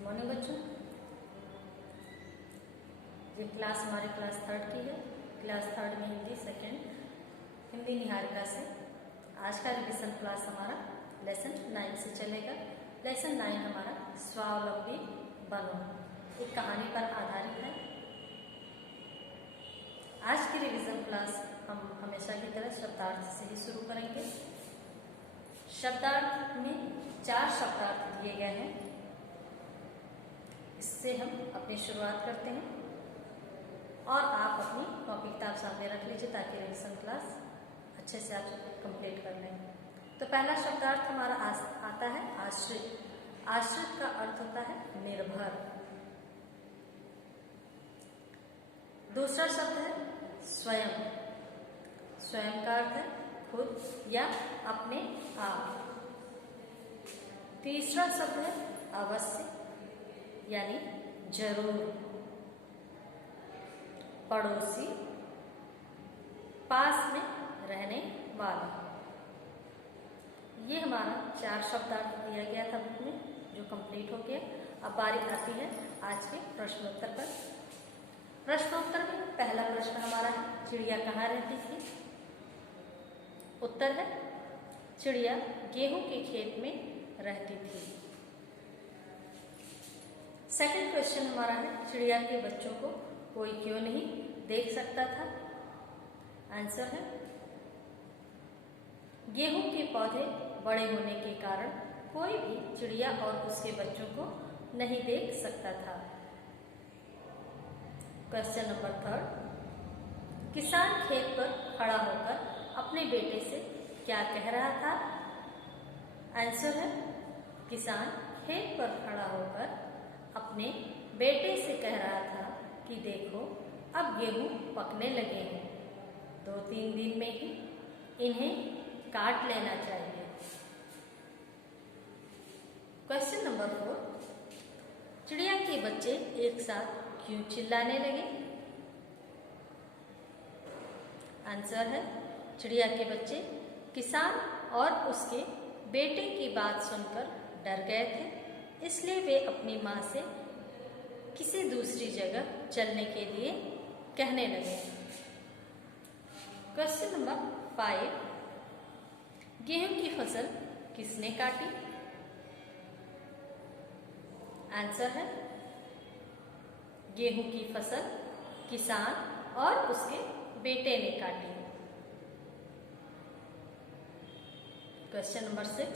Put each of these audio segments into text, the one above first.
Good morning बच्चों। ये class हमारी क्लास थर्ड की है। क्लास थर्ड में हिंदी सेकेंड हिंदी निहारिका से आज का रिविजन क्लास हमारा लेसन 9 से चलेगा। लेसन 9 हमारा स्वावलंबी बनो, एक कहानी पर आधारित है। आज की रिविजन क्लास हम हमेशा की तरह शब्दार्थ से ही शुरू करेंगे। शब्दार्थ में 4 शब्दार्थ दिए गए हैं, इससे हम अपनी शुरुआत करते हैं और आप अपनी कॉपी किताब सामने रख लीजिए ताकि रिविजन क्लास अच्छे से आप कंप्लीट कर लें। तो पहला शब्दार्थ हमारा आता है आश्रित। आश्रित का अर्थ होता है निर्भर। दूसरा शब्द है स्वयं। स्वयं का अर्थ है खुद या अपने आप। तीसरा शब्द है अवश्य यानी जरूर। पड़ोसी, पास में रहने वाला। ये हमारा 4 शब्दार्थ दिया गया था बुक में, जो कंप्लीट हो गया। अब बारी आती है आज के प्रश्नोत्तर पर। प्रश्नोत्तर में पहला प्रश्न हमारा है चिड़िया कहाँ रहती थी। उत्तर है चिड़िया गेहूं के खेत में रहती थी। सेकंड क्वेश्चन हमारा है चिड़िया के बच्चों को कोई क्यों नहीं देख सकता था। आंसर है गेहूं के पौधे बड़े होने के कारण कोई भी चिड़िया और उसके बच्चों को नहीं देख सकता था। क्वेश्चन नंबर 3, किसान खेत पर खड़ा होकर अपने बेटे से क्या कह रहा था। आंसर है किसान खेत पर खड़ा होकर अपने बेटे से कह रहा था कि देखो अब गेहूं पकने लगे हैं, 2-3 दिन में ही इन्हें काट लेना चाहिए। क्वेश्चन नंबर 4, चिड़िया के बच्चे एक साथ क्यों चिल्लाने लगे। आंसर है चिड़िया के बच्चे किसान और उसके बेटे की बात सुनकर डर गए थे, इसलिए वे अपनी माँ से किसी दूसरी जगह चलने के लिए कहने लगे। क्वेश्चन नंबर 5, गेहूं की फसल किसने काटी। आंसर है गेहूं की फसल किसान और उसके बेटे ने काटी। क्वेश्चन नंबर 6,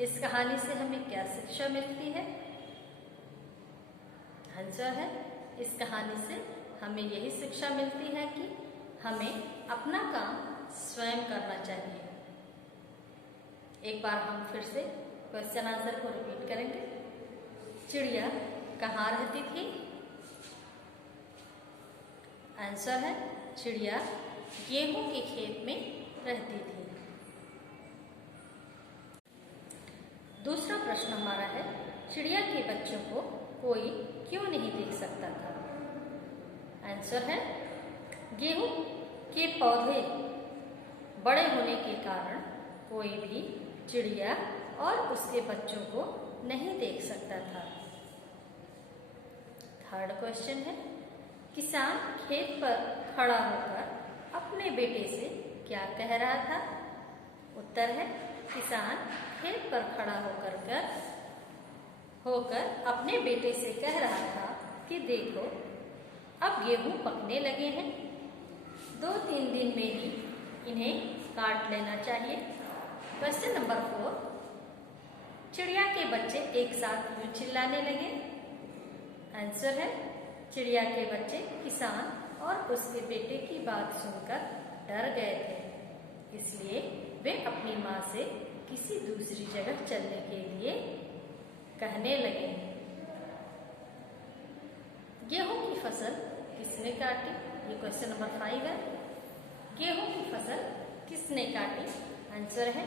इस कहानी से हमें क्या शिक्षा मिलती है। आंसर है इस कहानी से हमें यही शिक्षा मिलती है कि हमें अपना काम स्वयं करना चाहिए। एक बार हम फिर से क्वेश्चन आंसर को रिपीट करेंगे। चिड़िया कहाँ रहती थी। आंसर है चिड़िया गेहूं के खेत में रहती थी। दूसरा प्रश्न हमारा है चिड़िया के बच्चों को कोई क्यों नहीं देख सकता था। आंसर है गेहूं के पौधे बड़े होने के कारण कोई भी चिड़िया और उसके बच्चों को नहीं देख सकता था। थर्ड क्वेश्चन है किसान खेत पर खड़ा होकर अपने बेटे से क्या कह रहा था। उत्तर है किसान खेत पर खड़ा होकर अपने बेटे से कह रहा था कि देखो अब गेहूं पकने लगे हैं, 2-3 दिन में ही इन्हें काट लेना चाहिए। क्वेश्चन नंबर 4, चिड़िया के बच्चे एक साथ क्यों चिल्लाने लगे। आंसर है चिड़िया के बच्चे किसान और उसके बेटे की बात सुनकर डर गए थे, इसलिए वे अपनी माँ से किसी दूसरी जगह चलने के लिए कहने लगे। गेहूं की फसल किसने काटी। ये क्वेश्चन नंबर 5 है। गेहूं की फसल किसने काटी। आंसर है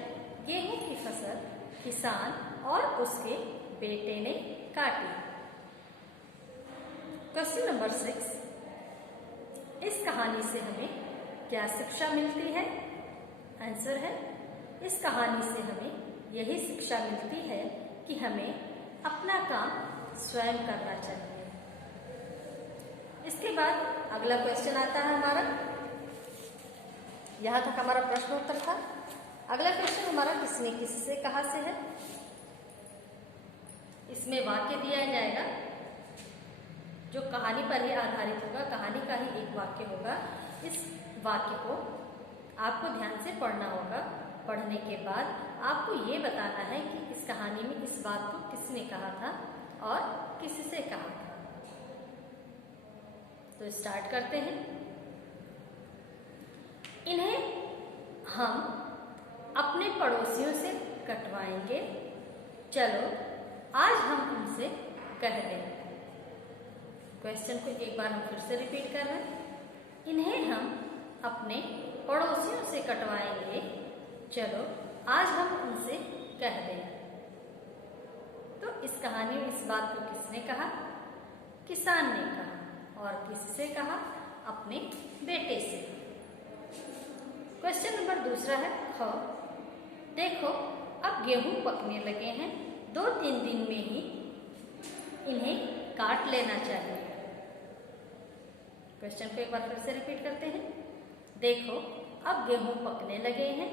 गेहूं की फसल किसान और उसके बेटे ने काटी। क्वेश्चन नंबर 6, इस कहानी से हमें क्या शिक्षा मिलती है। आंसर है इस कहानी से हमें यही शिक्षा मिलती है कि हमें अपना काम स्वयं करना चाहिए। इसके बाद अगला क्वेश्चन आता है हमारा। यहाँ तक हमारा प्रश्न उत्तर था। अगला क्वेश्चन हमारा किसने किससे कहा से है। इसमें वाक्य दिया जाएगा जो कहानी पर ही आधारित होगा, कहानी का ही एक वाक्य होगा। इस वाक्य को आपको ध्यान से पढ़ना होगा। पढ़ने के बाद आपको ये बताना है कि इस कहानी में इस बात को किसने कहा था और किससे कहा था। तो स्टार्ट करते हैं। इन्हें हम अपने पड़ोसियों से कटवाएंगे, चलो आज हम उनसे कह दें। क्वेश्चन को एक बार हम फिर से रिपीट कर रहे हैं। इन्हें हम अपने पड़ोसियों से कटवाएंगे, चलो आज हम उनसे कह दें। तो इस कहानी में इस बात को किसने कहा? किसान ने कहा। और किससे कहा? अपने बेटे से। क्वेश्चन नंबर दूसरा है ख। देखो अब गेहूं पकने लगे हैं, 2-3 दिन में ही इन्हें काट लेना चाहिए। क्वेश्चन को एक बार फिर से रिपीट करते हैं। देखो अब गेहूं पकने लगे हैं,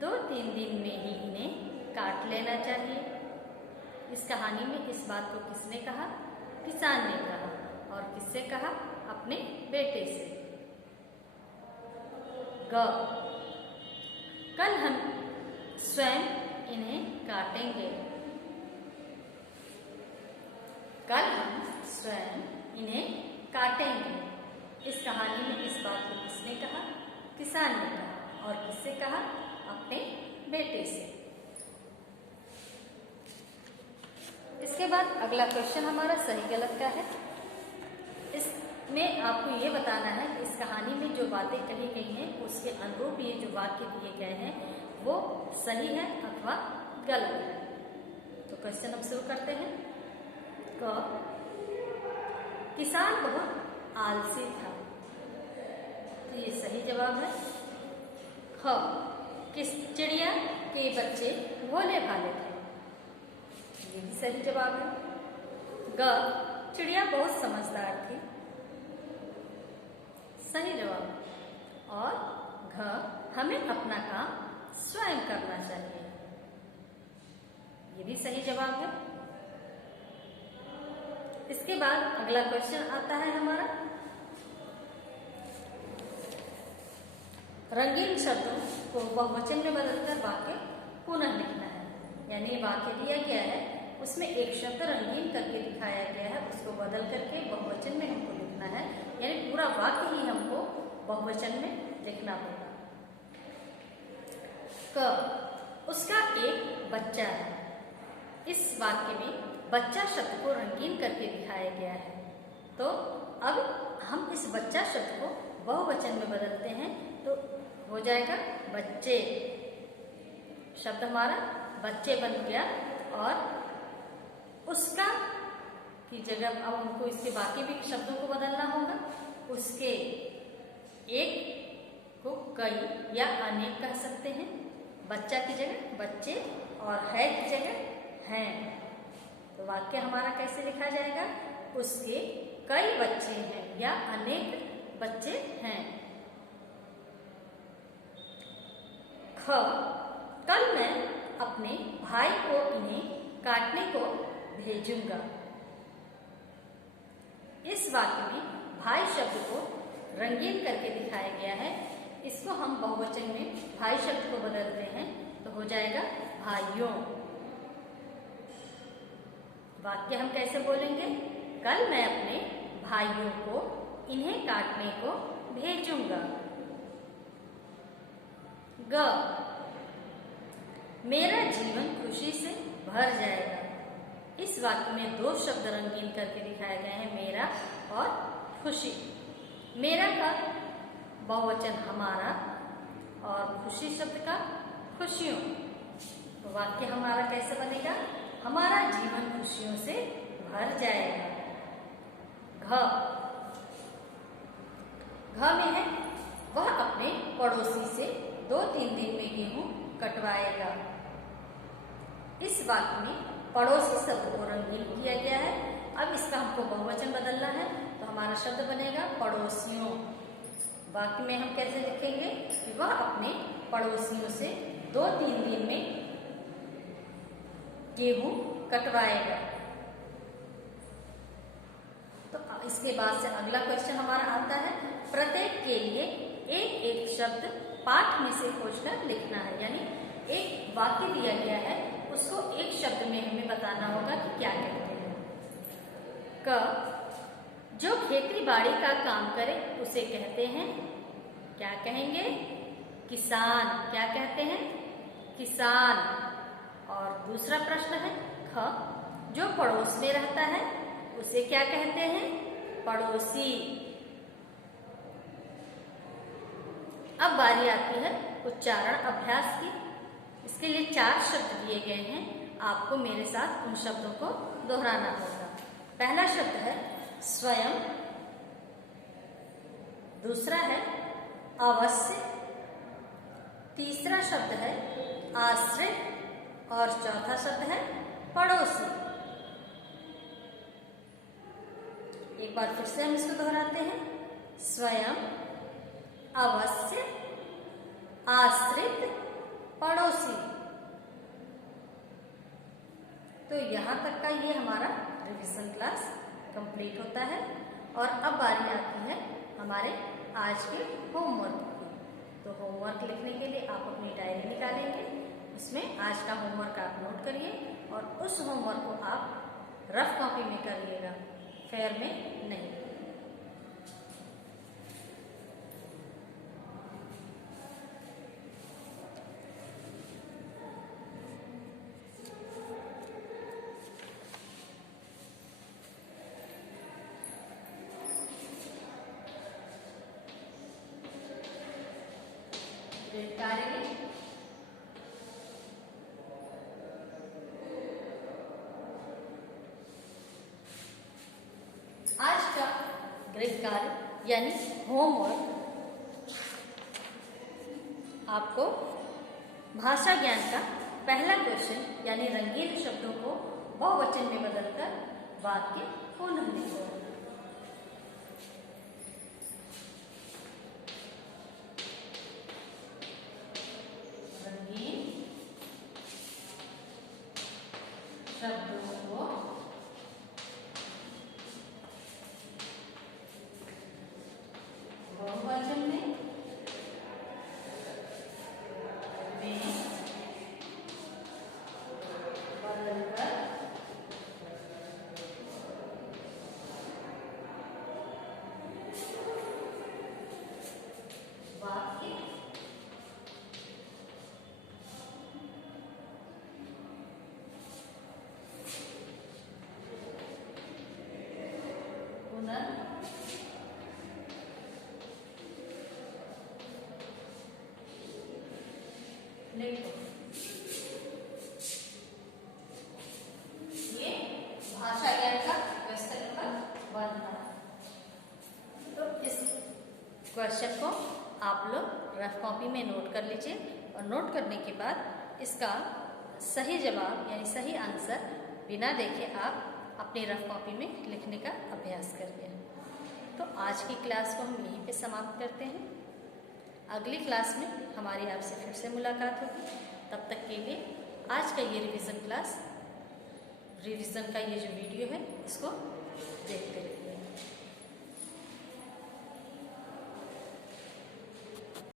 2-3 दिन में ही इन्हें काट लेना चाहिए। इस कहानी में इस बात को किसने कहा? किसान ने कहा। और किससे कहा? अपने बेटे से। ग। कल हम स्वयं इन्हें काटेंगे। कल हम स्वयं इन्हें काटेंगे। इस कहानी में इस बात को किसने कहा? किसान ने कहा। और किससे कहा? अपने बेटे से। इसके बाद अगला क्वेश्चन हमारा सही गलत का है। इसमें आपको ये बताना है कि इस कहानी में जो बातें कही गई हैं उसके अनुरूप ये जो वाक्य दिए गए हैं वो सही है अथवा गलत है। तो क्वेश्चन हम शुरू करते हैं। क। किसान बहुत आलसी था। तो ये सही जवाब है। ख। किस चिड़िया के बच्चे भोले भाले थे। ये भी सही जवाब है। ग। चिड़िया बहुत समझदार थी। सही जवाब। और घ। हमें अपना काम स्वयं करना चाहिए। ये भी सही जवाब है। इसके बाद अगला क्वेश्चन आता है हमारा। रंगीन शब्दों को बहुवचन में बदलकर वाक्य पुनः लिखना है। यानी वाक्य दिया गया है उसमें एक शब्द रंगीन करके दिखाया गया है, उसको बदल करके बहुवचन में हमको लिखना है। यानी पूरा वाक्य ही हमको बहुवचन में लिखना होगा। क। उसका एक बच्चा है। इस वाक्य में बच्चा शब्द को रंगीन करके दिखाया गया है। तो अब हम इस बच्चा शब्द को बहुवचन में बदलते हैं तो हो जाएगा बच्चे। शब्द हमारा बच्चे बन गया। और उसका की जगह अब हमको इसके बाकी भी शब्दों को बदलना होगा। उसके एक को कई या अनेक कह सकते हैं। बच्चा की जगह बच्चे और है की जगह हैं। तो वाक्य हमारा कैसे लिखा जाएगा? उसके कई बच्चे हैं या अनेक बच्चे हैं। ख। कल मैं अपने भाई को इन्हें काटने को भेजूंगा। इस वाक्य में भाई शब्द को रंगीन करके दिखाया गया है। इसको हम बहुवचन में भाई शब्द को बदलते हैं तो हो जाएगा भाइयों। वाक्य हम कैसे बोलेंगे? कल मैं अपने भाइयों को इन्हें काटने को भेजूंगा। ग। मेरा जीवन खुशी से भर जाएगा। इस वाक्य में 2 शब्द रंगीन करके दिखाए गए हैं, मेरा और खुशी। मेरा का बहुवचन हमारा और खुशी शब्द का खुशियों। तो वाक्य हमारा कैसे बनेगा? हमारा जीवन खुशियों से भर जाएगा। घ। घ में है वह अपने पड़ोसी से 2-3 दिन में गेहूं कटवाएगा। इस वाक्य में पड़ोसी शब्द को रंगीन किया गया है। अब इसका हमको बहुवचन बदलना है, तो हमारा शब्द बनेगा पड़ोसियों। वाक्य में हम कैसे लिखेंगे कि वह अपने पड़ोसियों से 2-3 दिन में गेहूं कटवाएगा। तो इसके बाद से अगला क्वेश्चन हमारा आता है, प्रत्येक के लिए एक एक शब्द पाठ में से खोजकर लिखना है। यानी एक वाक्य दिया गया है, उसको एक शब्द में हमें बताना होगा कि क्या कहते हैं। क, जो खेती बाड़ी का काम करे उसे कहते हैं, क्या कहेंगे? किसान। क्या कहते हैं? किसान। और दूसरा प्रश्न है ख, जो पड़ोस में रहता है उसे क्या कहते हैं? पड़ोसी। अब बारी आती है उच्चारण अभ्यास की। इसके लिए 4 शब्द दिए गए हैं, आपको मेरे साथ उन शब्दों को दोहराना होगा। पहला शब्द है स्वयं, दूसरा है अवश्य, तीसरा शब्द है आश्रित और चौथा शब्द है पड़ोसी। एक बार फिर से हम इसको दोहराते हैं, स्वयं, अवश्य, आश्रित, पड़ोसी। तो यहाँ तक का ये हमारा रिवीजन क्लास कंप्लीट होता है। और अब बारी आती है हमारे आज के होमवर्क की। तो होमवर्क लिखने के लिए आप अपनी डायरी निकालेंगे, उसमें आज का होमवर्क आप नोट करिए और उस होमवर्क को आप रफ कॉपी में करिएगा, फेयर में नहीं। आज का गृह कार्य यानी होमवर्क आपको भाषा ज्ञान का पहला क्वेश्चन यानी रंगीन शब्दों को बहुवचन में बदलकर वाक्य पुनः लिखो। रंगीन शब्दों को बहुवचन में बदलकर वाक्य पुनः लिखो। ये भाषा ज्ञान का क्वेश्चन नंबर 1 था। तो इस क्वेश्चन को आप लोग रफ कॉपी में नोट कर लीजिए और नोट करने के बाद इसका सही जवाब यानी सही आंसर बिना देखे आप अपनी रफ कॉपी में लिखने का अभ्यास करिए। तो आज की क्लास को हम यहीं पे समाप्त करते हैं। अगली क्लास में हमारी आपसे फिर से मुलाकात होगी। तब तक के लिए आज का ये रिवीजन का ये जो वीडियो है इसको देखते रहिए।